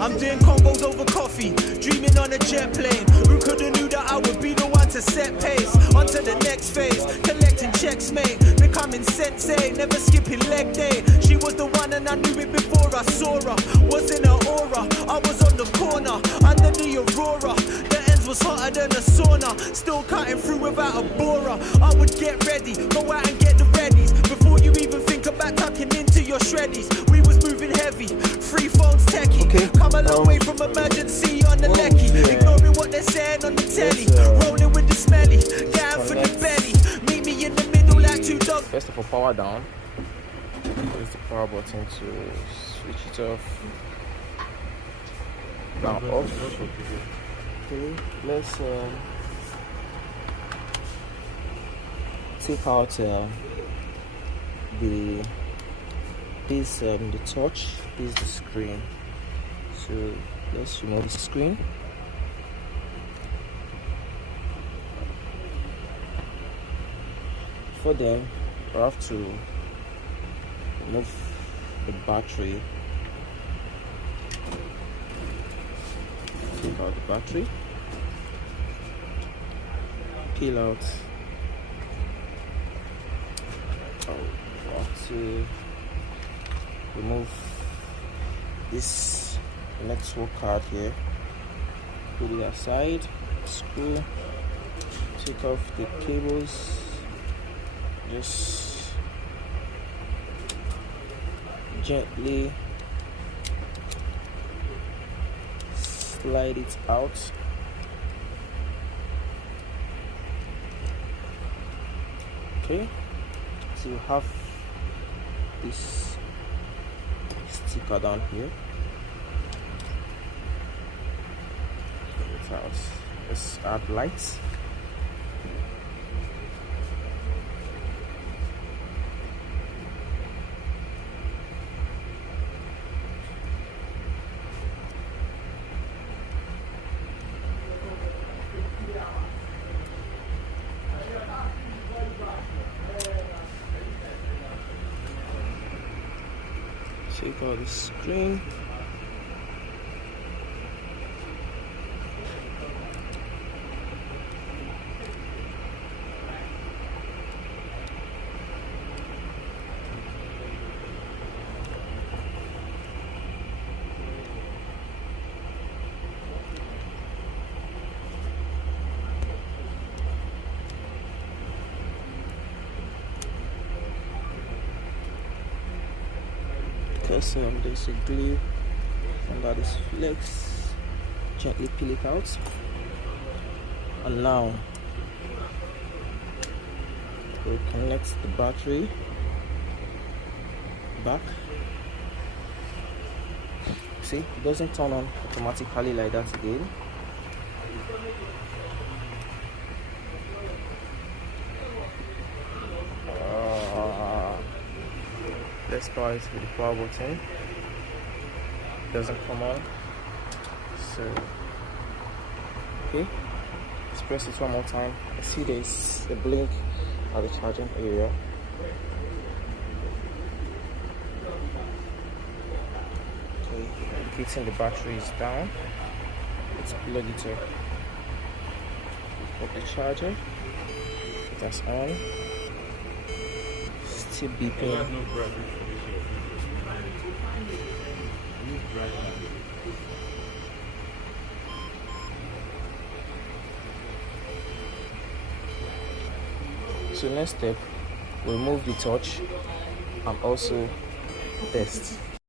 I'm doing combos over coffee, dreaming on a jet plane. Who could've knew that I would be the one to set pace? On to the next phase, collecting checks, mate. Becoming sensei, never skipping leg day. She was the one and I knew it before I saw her. Was in her aura, I was on the corner, under the aurora. The ends was hotter than a sauna, still cutting through without a borer. I would get ready, go out and get the readies. Before you even think about tucking into your shreddies. We was moving heavy, free phones techie. Come a long way from emergency on the lecky. Ignoring what they're saying on the telly. Rolling with the smelly, down for the belly. Meet me in the middle like two dogs. First of all, power down. Use the power button to switch it off. Now off. Okay, let's take out the torch. This is the screen. So let's remove the screen. For then, we have to remove the battery. Take out the battery. Peel out. To remove this network card here, put it aside, screw, take off the cables, just gently slide it out. Okay, so you have this sticker down here. Let's add lights. Take out the screen. Because there's a glue under this flex. Gently peel it out, and now we'll connect the battery back. See, it doesn't turn on automatically like that again. Let's power it with the power button. Doesn't come on. So okay, let's press it one more time. I see there's a blink at the charging area. Okay, indicating the battery is down. Let's plug it up. Put the charger. That's on. Still beeping. So next step, we'll remove the torch and also test.